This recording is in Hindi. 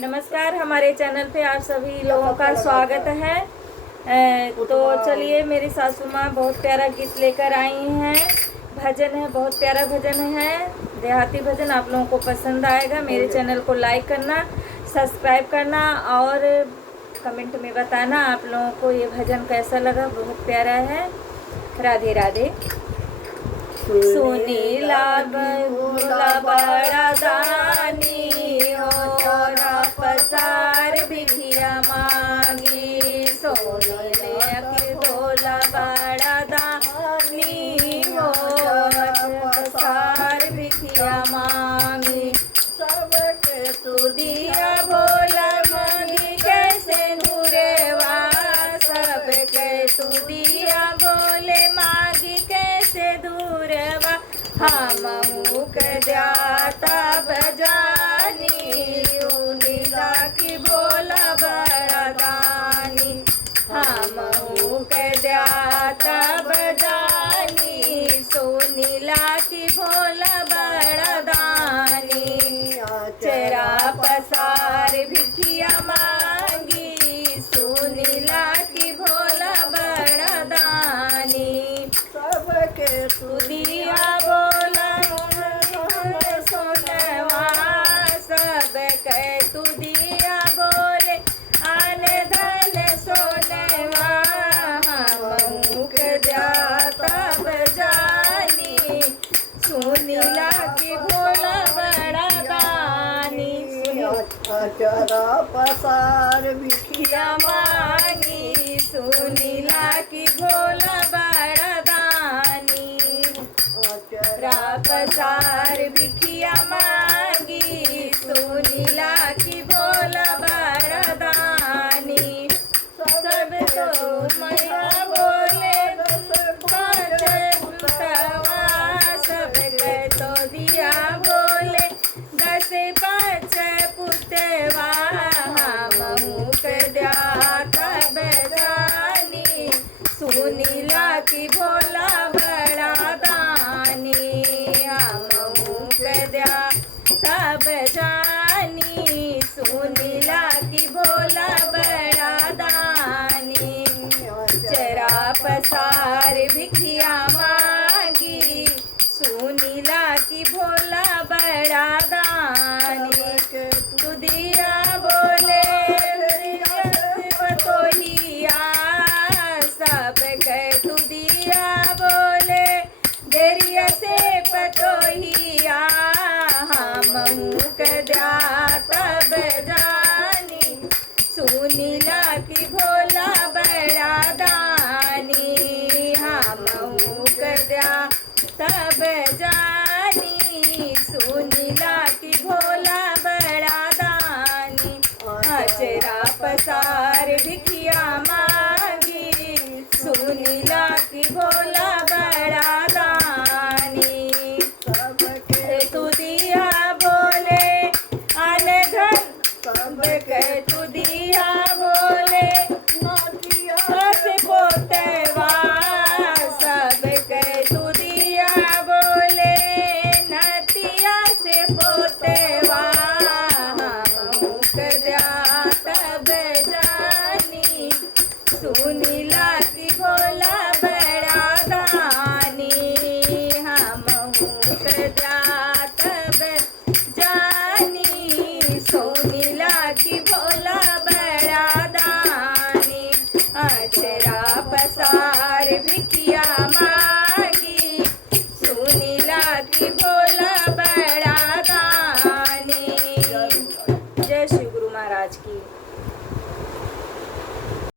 नमस्कार, हमारे चैनल पे आप सभी लोगों का स्वागत है। तो चलिए, मेरी सासू माँ बहुत प्यारा गीत लेकर आई हैं। भजन है, बहुत प्यारा भजन है, देहाती भजन। आप लोगों को पसंद आएगा। मेरे चैनल को लाइक करना, सब्सक्राइब करना और कमेंट में बताना आप लोगों को ये भजन कैसा लगा। बहुत प्यारा है। राधे राधे। सुनीला भोला बड़ा दानी हो, पसार बिखिया मांगी। सोनीले की भोला बड़ा दानी हो, पसार बिखिया मांगी। सबके तू दिया भोला मांगी, कैसे नूरेवा। सबके तू दिया भोले मांगी, कैसे दूरवा। हम मुख द्याता बजानी, नीला की भोला बड़ा दानी। हम मुख द्याता बजानी, सोनीला की भोला बड़ा दानी। चेरा पसार भिखिया मांगी, सोनीला की भोला बड़ा दानी। सबके तू दिया भोला सोनवा, सबके तू दिया बोले आन धन सोनवा। हम मुख द्याता बजानी, सोनीला की भोला बड़ा दानी। चरा पसार बिखिया मांगी, सोनीला की भोला बड़ा दानी। चरा पसार बिखिया मांगी, सोनीला की भोला बड़ा दानी। सब तो मैया बोले पाँच पुतवा, सबके तो दिया बोले 10 5 पुतवा। हम मुख द्याता बजानी, सोनीला की भोला बड़ा दानी। हम मुख द्याता बजानी, सोनीला की भोला बड़ा दानी। चरा पसार भिखिया मांगी, सोनीला की भोला बड़ा दानी। तू दिया बोले बतोहिया, सबके तू दिया बोले देरिया से पतोहिया। हम मुख द्याता बजानी, सोनीला की भोला बड़ा दानी। हम मुख द्याता बजानी, सोनीला की भोला बड़ा दानी। चेरा पसार भिखिया मांगी, सोनीला की भोला बड़ा दानी। सबके तू दिया बोले आन धन, सबके तू दिया बोले पोतेवा। सबके तू दिया बोले नतिया से पोतेवा। हम मुख द्याता बजानी, सोनीला की भोला बड़ा दानी। हम मुख द्याता बजानी, सोनीला की भोला बड़ा दानी। चेरा पसार भिखिया मांगी, सोनीला की भोला